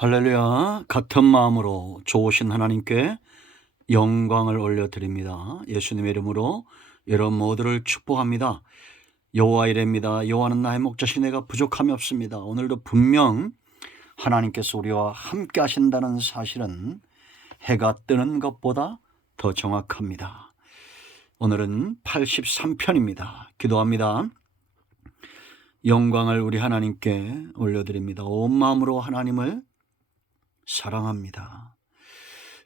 할렐루야. 같은 마음으로 좋으신 하나님께 영광을 올려드립니다. 예수님의 이름으로 여러분 모두를 축복합니다. 여호와 이레입니다. 여호와는 나의 목자시 내가 부족함이 없습니다. 오늘도 분명 하나님께서 우리와 함께 하신다는 사실은 해가 뜨는 것보다 더 정확합니다. 오늘은 83편입니다. 기도합니다. 영광을 우리 하나님께 올려드립니다. 온 마음으로 하나님을 사랑합니다.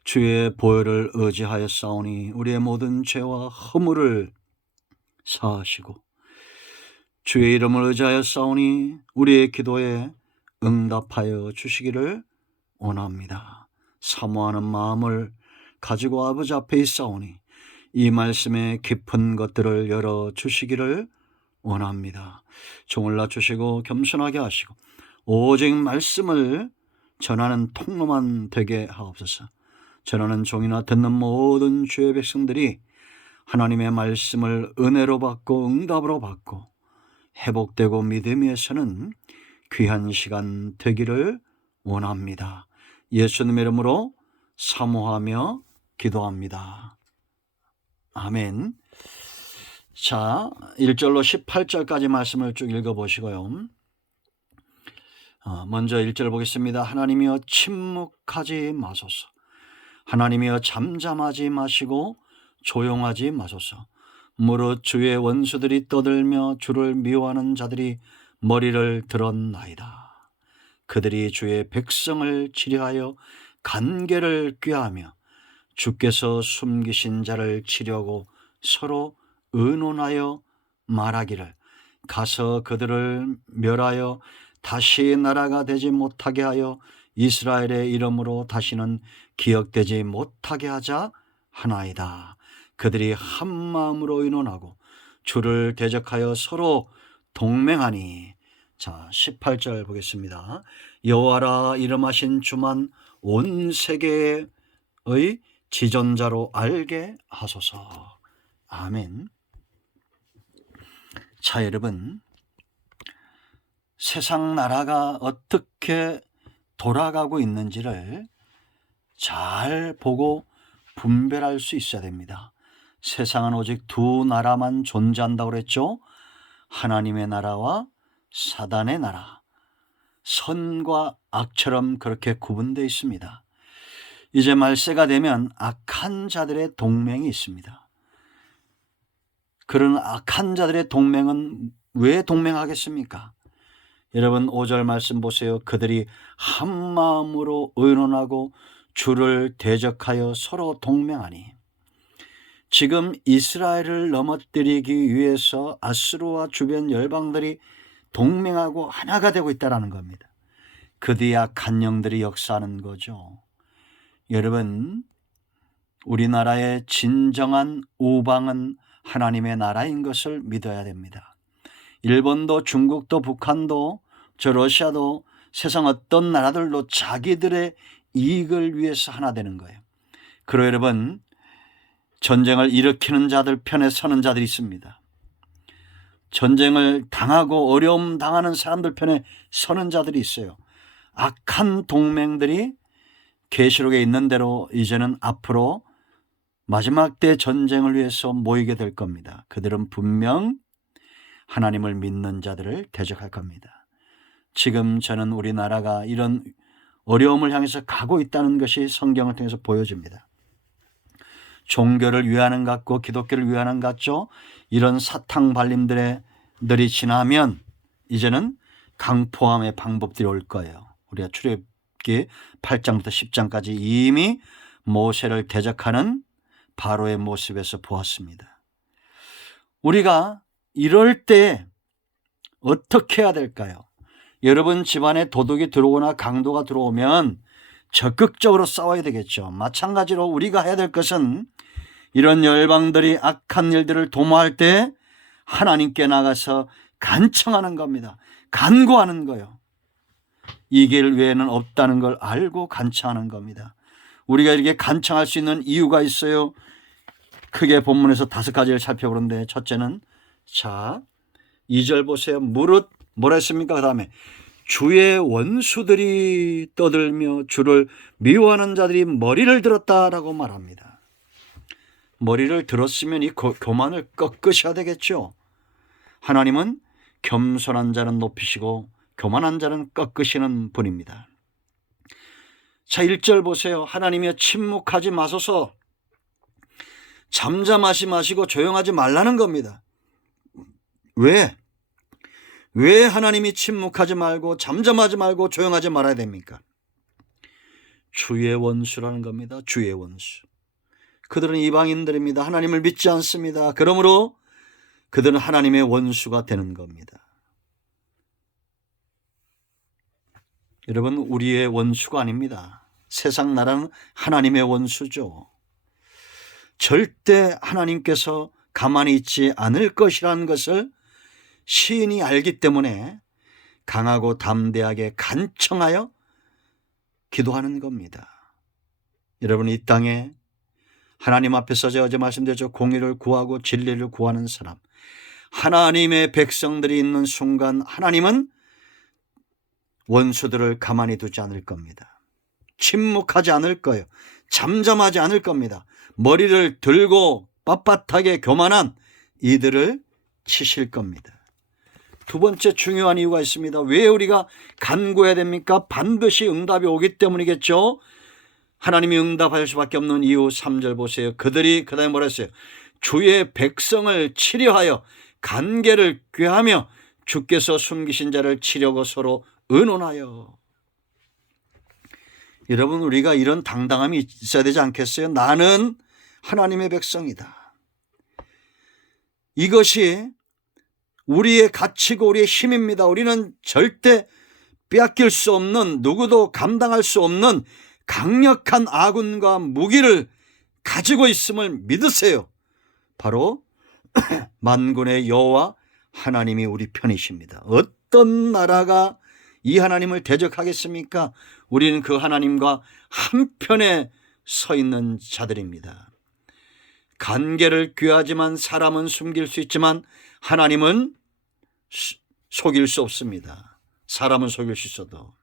주의 보혈을 의지하여 싸우니 우리의 모든 죄와 허물을 사하시고, 주의 이름을 의지하여 싸우니 우리의 기도에 응답하여 주시기를 원합니다. 사모하는 마음을 가지고 아버지 앞에 있사오니 이 말씀의 깊은 것들을 열어주시기를 원합니다. 종을 낮추시고 겸손하게 하시고 오직 말씀을 전하는 통로만 되게 하옵소서. 전하는 종이나 듣는 모든 주의 백성들이 하나님의 말씀을 은혜로 받고 응답으로 받고 회복되고 믿음에 서는 귀한 시간 되기를 원합니다. 예수님의 이름으로 사모하며 기도합니다. 아멘. 자, 1절로 18절까지 말씀을 쭉 읽어보시고요. 먼저 1절 보겠습니다. 하나님이여 침묵하지 마소서. 하나님이여 잠잠하지 마시고 조용하지 마소서. 무릇 주의 원수들이 떠들며 주를 미워하는 자들이 머리를 들었나이다. 그들이 주의 백성을 치려하여 간계를 꾀하며 주께서 숨기신 자를 치려고 서로 의논하여 말하기를 가서 그들을 멸하여 다시 나라가 되지 못하게 하여 이스라엘의 이름으로 다시는 기억되지 못하게 하자 하나이다. 그들이 한 마음으로 의논하고 주를 대적하여 서로 동맹하니. 자, 18절 보겠습니다. 여호와라 이름하신 주만 온 세계의 지존자로 알게 하소서. 아멘. 자, 여러분, 세상 나라가 어떻게 돌아가고 있는지를 잘 보고 분별할 수 있어야 됩니다. 세상은 오직 두 나라만 존재한다고 그랬죠. 하나님의 나라와 사단의 나라, 선과 악처럼 그렇게 구분되어 있습니다. 이제 말세가 되면 악한 자들의 동맹이 있습니다. 그런 악한 자들의 동맹은 왜 동맹하겠습니까? 여러분 5절 말씀 보세요. 그들이 한 마음으로 의논하고 주를 대적하여 서로 동맹하니. 지금 이스라엘을 넘어뜨리기 위해서 아수르와 주변 열방들이 동맹하고 하나가 되고 있다는 겁니다. 그 뒤에 악한 영들이 역사하는 거죠. 여러분, 우리나라의 진정한 우방은 하나님의 나라인 것을 믿어야 됩니다. 일본도 중국도 북한도 저 러시아도 세상 어떤 나라들도 자기들의 이익을 위해서 하나 되는 거예요. 그리고 여러분, 전쟁을 일으키는 자들 편에 서는 자들이 있습니다. 전쟁을 당하고 어려움 당하는 사람들 편에 서는 자들이 있어요. 악한 동맹들이 계시록에 있는 대로 이제는 앞으로 마지막 때 전쟁을 위해서 모이게 될 겁니다. 그들은 분명 하나님을 믿는 자들을 대적할 겁니다. 지금 저는 우리나라가 이런 어려움을 향해서 가고 있다는 것이 성경을 통해서 보여집니다. 종교를 위하는 것 같고 기독교를 위하는 것 같죠. 이런 사탕 발림들이 지나면 이제는 강포함의 방법들이 올 거예요. 우리가 출애굽기 8장부터 10장까지 이미 모세를 대적하는 바로의 모습에서 보았습니다. 우리가 이럴 때 어떻게 해야 될까요? 여러분 집안에 도둑이 들어오거나 강도가 들어오면 적극적으로 싸워야 되겠죠. 마찬가지로 우리가 해야 될 것은 이런 열방들이 악한 일들을 도모할 때 하나님께 나가서 간청하는 겁니다. 간구하는 거예요. 이 길 외에는 없다는 걸 알고 간청하는 겁니다. 우리가 이렇게 간청할 수 있는 이유가 있어요. 크게 본문에서 5가지를 살펴보는데, 첫째는 자 2절 보세요. 무릇 뭐라 했습니까? 그 다음에 주의 원수들이 떠들며 주를 미워하는 자들이 머리를 들었다라고 말합니다. 머리를 들었으면 이 교만을 꺾으셔야 되겠죠. 하나님은 겸손한 자는 높이시고 교만한 자는 꺾으시는 분입니다. 자, 1절 보세요. 하나님이여 침묵하지 마소서. 잠잠하지 마시고 조용하지 말라는 겁니다. 왜 하나님이 침묵하지 말고 잠잠하지 말고 조용하지 말아야 됩니까? 주의 원수라는 겁니다. 주의 원수. 그들은 이방인들입니다. 하나님을 믿지 않습니다. 그러므로 그들은 하나님의 원수가 되는 겁니다. 여러분, 우리의 원수가 아닙니다. 세상 나라는 하나님의 원수죠. 절대 하나님께서 가만히 있지 않을 것이라는 것을 시인이 알기 때문에 강하고 담대하게 간청하여 기도하는 겁니다. 여러분, 이 땅에 하나님 앞에서 제가 어제 말씀드렸죠. 공의를 구하고 진리를 구하는 사람, 하나님의 백성들이 있는 순간 하나님은 원수들을 가만히 두지 않을 겁니다. 침묵하지 않을 거예요. 잠잠하지 않을 겁니다. 머리를 들고 빳빳하게 교만한 이들을 치실 겁니다. 두 번째 중요한 이유가 있습니다. 왜 우리가 간구해야 됩니까? 반드시 응답이 오기 때문이겠죠. 하나님이 응답할 수밖에 없는 이유 3절 보세요. 그들이 그 다음에 뭐라 했어요? 주의 백성을 치려하여 간계를 꾀하며 주께서 숨기신 자를 치려고 서로 의논하여. 여러분, 우리가 이런 당당함이 있어야 되지 않겠어요? 나는 하나님의 백성이다. 이것이 우리의 가치고 우리의 힘입니다. 우리는 절대 빼앗길 수 없는, 누구도 감당할 수 없는 강력한 아군과 무기를 가지고 있음을 믿으세요. 바로 만군의 여호와 하나님이 우리 편이십니다. 어떤 나라가 이 하나님을 대적하겠습니까? 우리는 그 하나님과 한편에 서 있는 자들입니다. 간계를 꾀하지만 사람은 숨길 수 있지만 하나님은 속일 수 없습니다. 사람은 속일 수 있어도.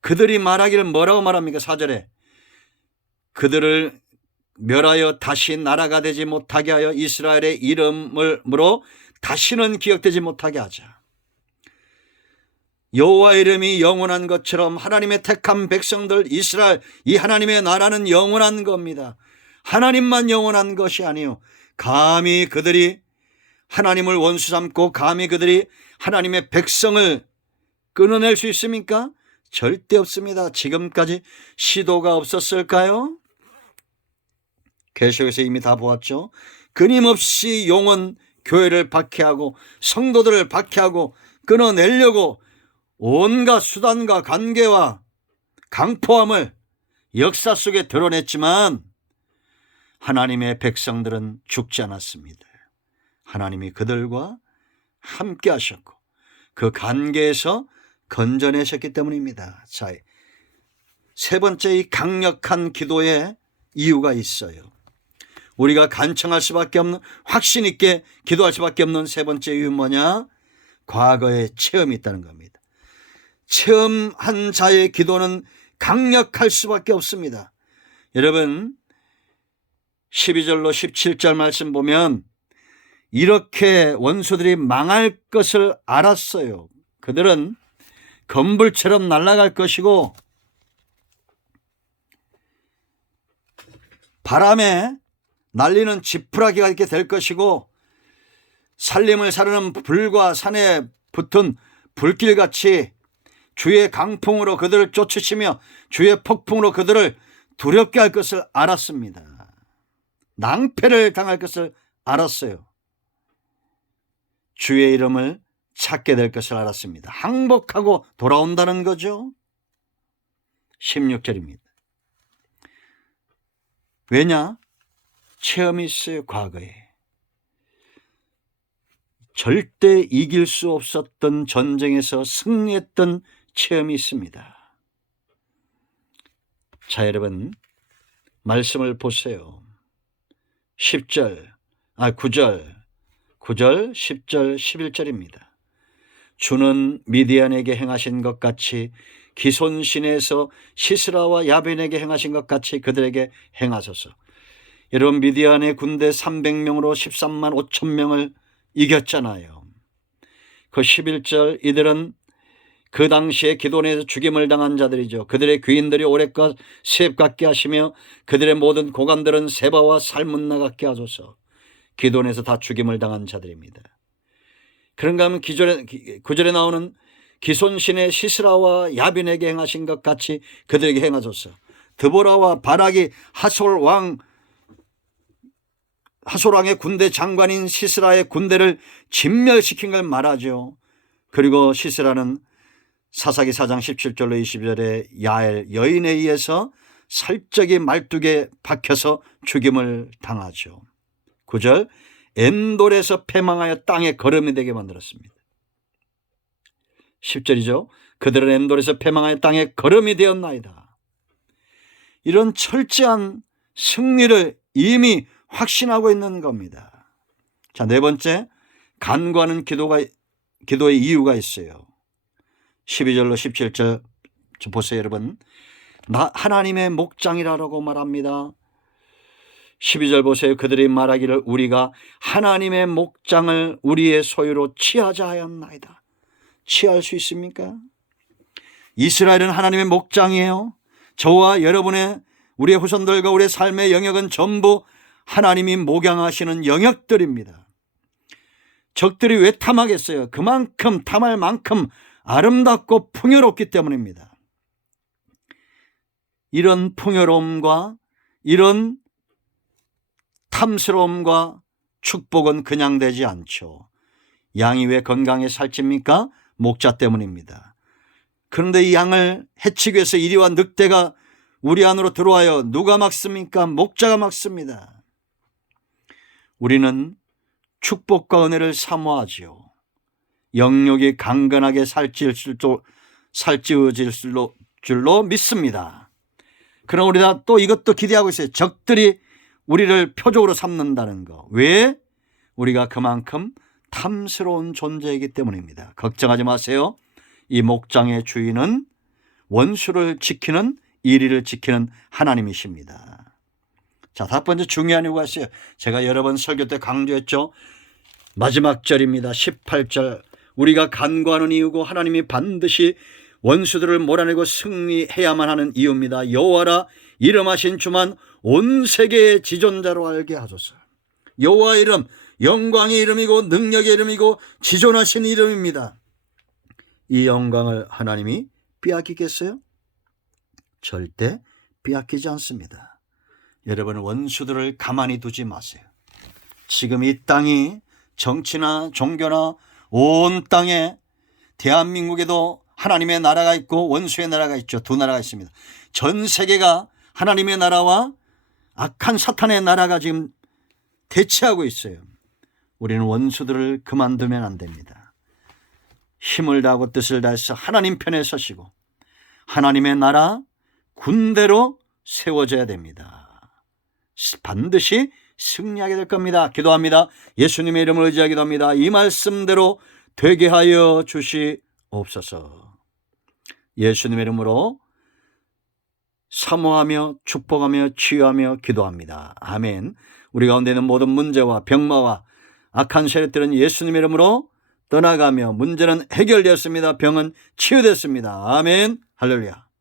그들이 말하기를 뭐라고 말합니까? 4절에 그들을 멸하여 다시 나라가 되지 못하게 하여 이스라엘의 이름으로 다시는 기억되지 못하게 하자. 여호와의 이름이 영원한 것처럼 하나님의 택한 백성들 이스라엘, 이 하나님의 나라는 영원한 겁니다. 하나님만 영원한 것이 아니요, 감히 그들이 하나님을 원수 삼고 감히 그들이 하나님의 백성을 끊어낼 수 있습니까? 절대 없습니다. 지금까지 시도가 없었을까요? 계시록에서 이미 다 보았죠. 끊임없이 용은 교회를 박해하고 성도들을 박해하고 끊어내려고 온갖 수단과 관계와 강포함을 역사 속에 드러냈지만 하나님의 백성들은 죽지 않았습니다. 하나님이 그들과 함께 하셨고 그 관계에서 건져내셨기 때문입니다. 자, 세 번째, 이 강력한 기도의 이유가 있어요. 우리가 간청할 수밖에 없는, 확신 있게 기도할 수밖에 없는 세 번째 이유는 뭐냐? 과거의 체험이 있다는 겁니다. 체험한 자의 기도는 강력할 수밖에 없습니다. 여러분, 12절로 17절 말씀 보면 이렇게 원수들이 망할 것을 알았어요. 그들은 검불처럼 날아갈 것이고 바람에 날리는 지푸라기가 있게 될 것이고 살림을 사르는 불과 산에 붙은 불길같이 주의 강풍으로 그들을 쫓으시며 주의 폭풍으로 그들을 두렵게 할 것을 알았습니다. 낭패를 당할 것을 알았어요. 주의 이름을 찾게 될 것을 알았습니다. 항복하고 돌아온다는 거죠. 16절입니다. 왜냐? 체험이 있어요. 과거에 절대 이길 수 없었던 전쟁에서 승리했던 체험이 있습니다. 자, 여러분 말씀을 보세요. 9절, 10절, 11절입니다. 주는 미디안에게 행하신 것 같이 기손 시내에서 시스라와 야벤에게 행하신 것 같이 그들에게 행하소서. 여러분, 미디안의 군대 300명으로 13만 5천 명을 이겼잖아요. 그 11절, 이들은 그 당시에 기돈에서 죽임을 당한 자들이죠. 그들의 귀인들이 오랫과 셉 같게 하시며 그들의 모든 고관들은 세바와 살문나 같게 하소서. 기돈에서 다 죽임을 당한 자들입니다. 그런가 하면 9절에 나오는 기손신의 시스라와 야빈에게 행하신 것 같이 그들에게 행하소서. 드보라와 바락이 하솔왕의 군대 장관인 시스라의 군대를 진멸시킨 걸 말하죠. 그리고 시스라는 사사기 4장 17절로 20절에 야엘 여인에 의해서 살적이 말뚝에 박혀서 죽임을 당하죠. 9절, 엔돌에서 패망하여 땅에 거름이 되게 만들었습니다. 10절이죠. 그들은 엔돌에서 패망하여 땅에 거름이 되었나이다. 이런 철저한 승리를 이미 확신하고 있는 겁니다. 자, 네 번째, 간구하는 기도의 이유가 있어요. 12절로 17절 보세요, 여러분. 나 하나님의 목장이라고 말합니다. 12절 보세요. 그들이 말하기를 우리가 하나님의 목장을 우리의 소유로 취하자 하였나이다. 취할 수 있습니까? 이스라엘은 하나님의 목장이에요. 저와 여러분의, 우리의 후손들과 우리의 삶의 영역은 전부 하나님이 목양하시는 영역들입니다. 적들이 왜 탐하겠어요? 그만큼 탐할 만큼 아름답고 풍요롭기 때문입니다. 이런 풍요로움과 이런 탐스러움과 축복은 그냥 되지 않죠. 양이 왜 건강에 살찝니까? 목자 때문입니다. 그런데 이 양을 해치기 위해서 이리와 늑대가 우리 안으로 들어와요. 누가 막습니까? 목자가 막습니다. 우리는 축복과 은혜를 사모하지요. 영역이 강건하게 살찌워질 줄로 믿습니다. 그러나 우리가 또 이것도 기대하고 있어요. 적들이 우리를 표적으로 삼는다는 거. 왜? 우리가 그만큼 탐스러운 존재이기 때문입니다. 걱정하지 마세요. 이 목장의 주인은 원수를 지키는, 이리를 지키는 하나님이십니다. 자, 다섯 번째 중요한 이유가 있어요. 제가 여러 번 설교 때 강조했죠. 마지막 절입니다. 18절. 우리가 간구하는 이유고 하나님이 반드시 원수들을 몰아내고 승리해야만 하는 이유입니다. 여호와라 이름하신 주만 온 세계의 지존자로 알게 하소서. 여호와의 이름, 영광의 이름이고 능력의 이름이고 지존하신 이름입니다. 이 영광을 하나님이 빼앗기겠어요? 절대 빼앗기지 않습니다. 여러분, 원수들을 가만히 두지 마세요. 지금 이 땅이 정치나 종교나 온 땅에, 대한민국에도 하나님의 나라가 있고 원수의 나라가 있죠. 두 나라가 있습니다. 전 세계가 하나님의 나라와 악한 사탄의 나라가 지금 대치하고 있어요. 우리는 원수들을 그만두면 안 됩니다. 힘을 다하고 뜻을 다해서 하나님 편에 서시고 하나님의 나라 군대로 세워져야 됩니다. 반드시 승리하게 될 겁니다. 기도합니다. 예수님의 이름을 의지하기도 합니다. 이 말씀대로 되게 하여 주시옵소서. 예수님의 이름으로 사모하며 축복하며 치유하며 기도합니다. 아멘. 우리 가운데 있는 모든 문제와 병마와 악한 세력들은 예수님의 이름으로 떠나가며 문제는 해결되었습니다. 병은 치유됐습니다. 아멘. 할렐루야.